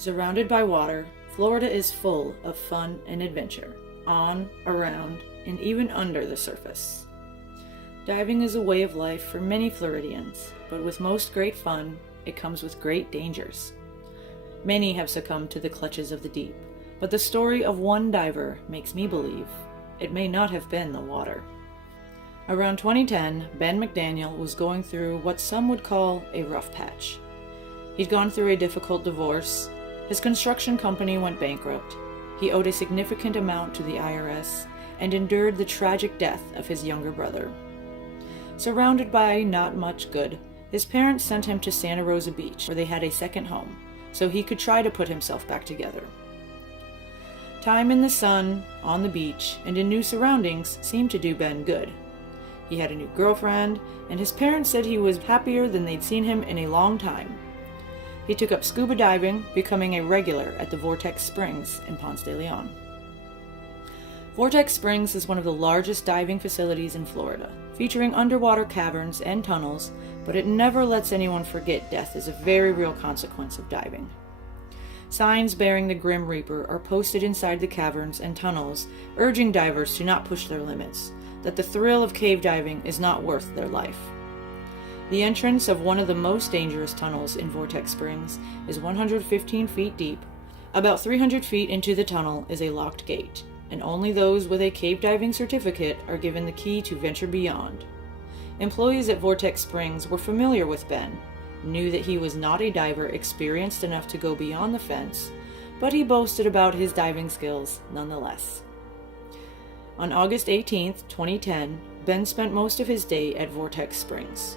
Surrounded by water, Florida is full of fun and adventure, on, around, and even under the surface. Diving is a way of life for many Floridians, but with most great fun, it comes with great dangers. Many have succumbed to the clutches of the deep, but the story of one diver makes me believe it may not have been the water. Around 2010, Ben McDaniel was going through what some would call a rough patch. He'd gone through a difficult divorce. His construction company went bankrupt. He owed a significant amount to the IRS and endured the tragic death of his younger brother. Surrounded by not much good, his parents sent him to Santa Rosa Beach, where they had a second home, so he could try to put himself back together. Time in the sun, on the beach, and in new surroundings seemed to do Ben good. He had a new girlfriend, and his parents said he was happier than they'd seen him in a long time. He took up scuba diving, becoming a regular at the Vortex Springs in Ponce de Leon. Vortex Springs is one of the largest diving facilities in Florida, featuring underwater caverns and tunnels, but it never lets anyone forget death is a very real consequence of diving. Signs bearing the Grim Reaper are posted inside the caverns and tunnels, urging divers to not push their limits, that the thrill of cave diving is not worth their life. The entrance of one of the most dangerous tunnels in Vortex Springs is 115 feet deep. About 300 feet into the tunnel is a locked gate, and only those with a cave diving certificate are given the key to venture beyond. Employees at Vortex Springs were familiar with Ben, knew that he was not a diver experienced enough to go beyond the fence, but he boasted about his diving skills nonetheless. On August 18, 2010, Ben spent most of his day at Vortex Springs.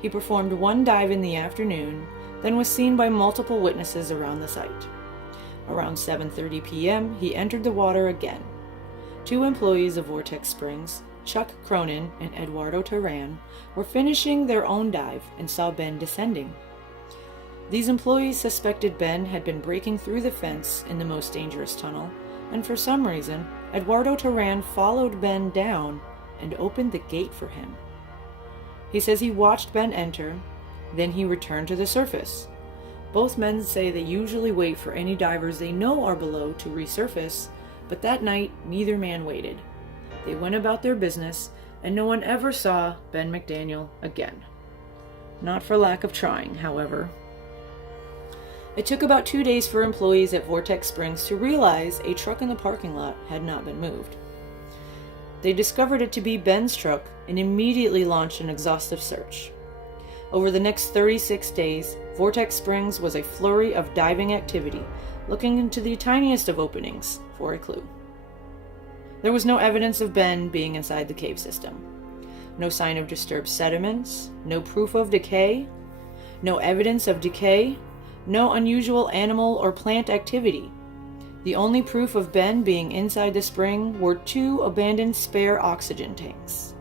He performed one dive in the afternoon, then was seen by multiple witnesses around the site. Around 7:30 p.m., he entered the water again. Two employees of Vortex Springs, Chuck Cronin and Eduardo Terran, were finishing their own dive and saw Ben descending. These employees suspected Ben had been breaking through the fence in the most dangerous tunnel, and for some reason, Eduardo Terran followed Ben down and opened the gate for him. He says he watched Ben enter, then he returned to the surface. Both men say they usually wait for any divers they know are below to resurface, but that night neither man waited. They went about their business, and no one ever saw Ben McDaniel again. Not for lack of trying, however. It took about 2 days for employees at Vortex Springs to realize a truck in the parking lot had not been moved. They discovered it to be Ben's truck and immediately launched an exhaustive search. Over the next 36 days, Vortex Springs was a flurry of diving activity, looking into the tiniest of openings for a clue. There was no evidence of Ben being inside the cave system. No sign of disturbed sediments, no proof of decay, no evidence of decay, no unusual animal or plant activity. The only proof of Ben being inside the spring were 2 abandoned spare oxygen tanks.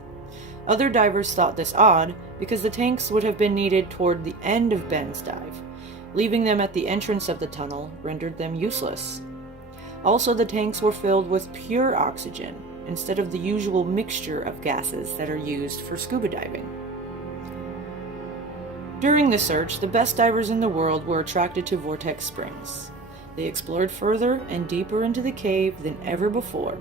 Other divers thought this odd because the tanks would have been needed toward the end of Ben's dive. Leaving them at the entrance of the tunnel rendered them useless. Also, the tanks were filled with pure oxygen instead of the usual mixture of gases that are used for scuba diving. During the search, the best divers in the world were attracted to Vortex Springs. They explored further and deeper into the cave than ever before.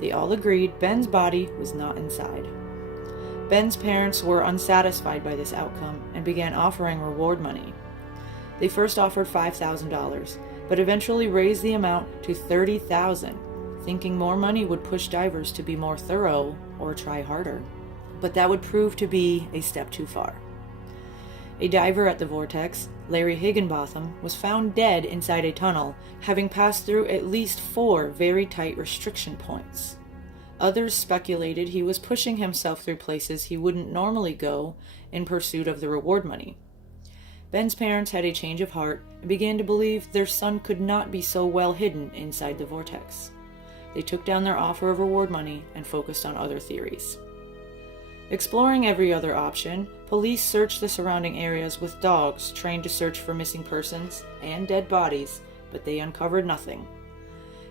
They all agreed Ben's body was not inside. Ben's parents were unsatisfied by this outcome and began offering reward money. They first offered $5,000, but eventually raised the amount to $30,000, thinking more money would push divers to be more thorough or try harder. But that would prove to be a step too far. A diver at the Vortex, Larry Higginbotham, was found dead inside a tunnel, having passed through at least 4 very tight restriction points. Others speculated he was pushing himself through places he wouldn't normally go in pursuit of the reward money. Ben's parents had a change of heart and began to believe their son could not be so well hidden inside the Vortex. They took down their offer of reward money and focused on other theories. Exploring every other option, police searched the surrounding areas with dogs trained to search for missing persons and dead bodies, but they uncovered nothing.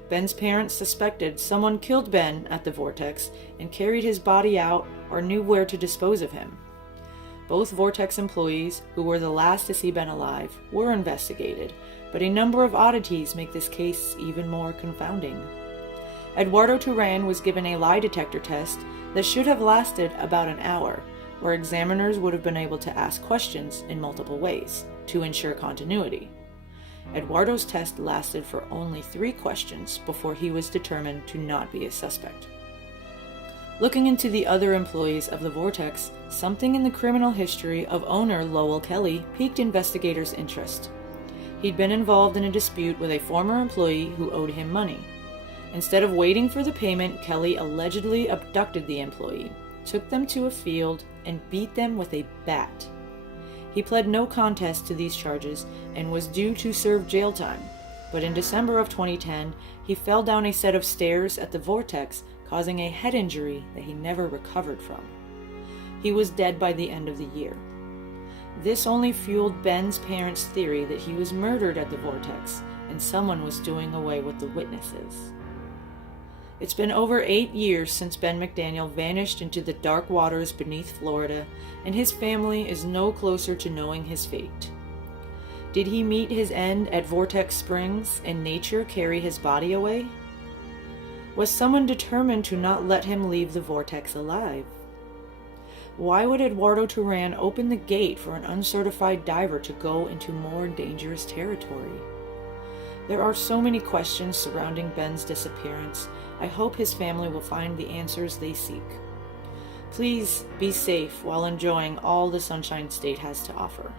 Ben's parents suspected someone killed Ben at the Vortex and carried his body out or knew where to dispose of him. Both Vortex employees, who were the last to see Ben alive, were investigated, but a number of oddities make this case even more confounding. Eduardo Turan was given a lie detector test that should have lasted about an hour, where examiners would have been able to ask questions in multiple ways to ensure continuity. Eduardo's test lasted for only 3 questions before he was determined to not be a suspect. Looking into the other employees of the Vortex, something in the criminal history of owner Lowell Kelly piqued investigators' interest. He'd been involved in a dispute with a former employee who owed him money. Instead of waiting for the payment, Kelly allegedly abducted the employee, took them to a field, and beat them with a bat. He pled no contest to these charges and was due to serve jail time, but in December of 2010, he fell down a set of stairs at the Vortex, causing a head injury that he never recovered from. He was dead by the end of the year. This only fueled Ben's parents' theory that he was murdered at the Vortex and someone was doing away with the witnesses. It's been over 8 years since Ben McDaniel vanished into the dark waters beneath Florida, and his family is no closer to knowing his fate. Did he meet his end at Vortex Springs and nature carry his body away? Was someone determined to not let him leave the Vortex alive? Why would Eduardo Turan open the gate for an uncertified diver to go into more dangerous territory? There are so many questions surrounding Ben's disappearance. I hope his family will find the answers they seek. Please be safe while enjoying all the Sunshine State has to offer.